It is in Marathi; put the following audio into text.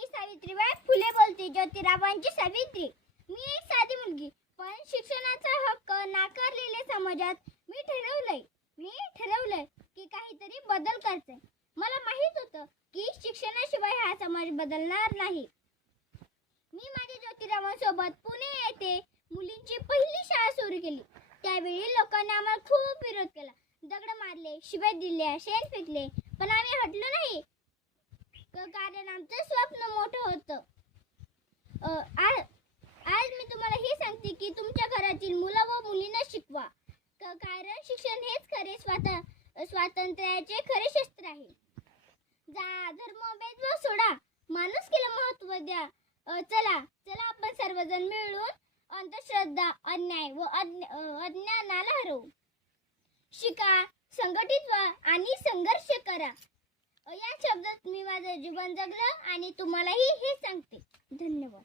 मी सावित्रीबाई फुले बोलते, ज्योतिरावांची सावित्री. मी एक साधी मुलगी, पण शिक्षणाचा हक्क नाकारलेल्या समाजात मी ठरवलंय की काहीतरी बदल करायचा. मला माहित होतं की शिक्षणाशिवाय हा समाज बदलणार नाही. मी माझ्या ज्योतिरावांसोबत पुणे येथे मुलींची पहिली शाळा सुरू केली. त्यावेळी लोकांनी आम्हाला खूप विरोध केला, दगड मारले, शिव्या दिल्या, शेण फेकले, पण आम्ही हटलो नाही, कारण आमचं स्वप्न मोठं होतं. आज मी तुम्हाला हे सांगते की तुमच्या घरातील मुलं व मुलींना शिकवा, कारण शिक्षण हेच खरे स्वातंत्र्याचे खरे शस्त्र आहे. धर्मभेद सोडा, माणुसकीला महत्त्व द्या. चला आपण सर्वजण मिळून अंधश्रद्धा, अन्याय व अज्ञानाला हरवू. शिका, संघटित व्हा आणि संघर्ष करा. या शब्दात मी माझं जीवन जगलं आणि तुम्हालाही हे सांगते. धन्यवाद.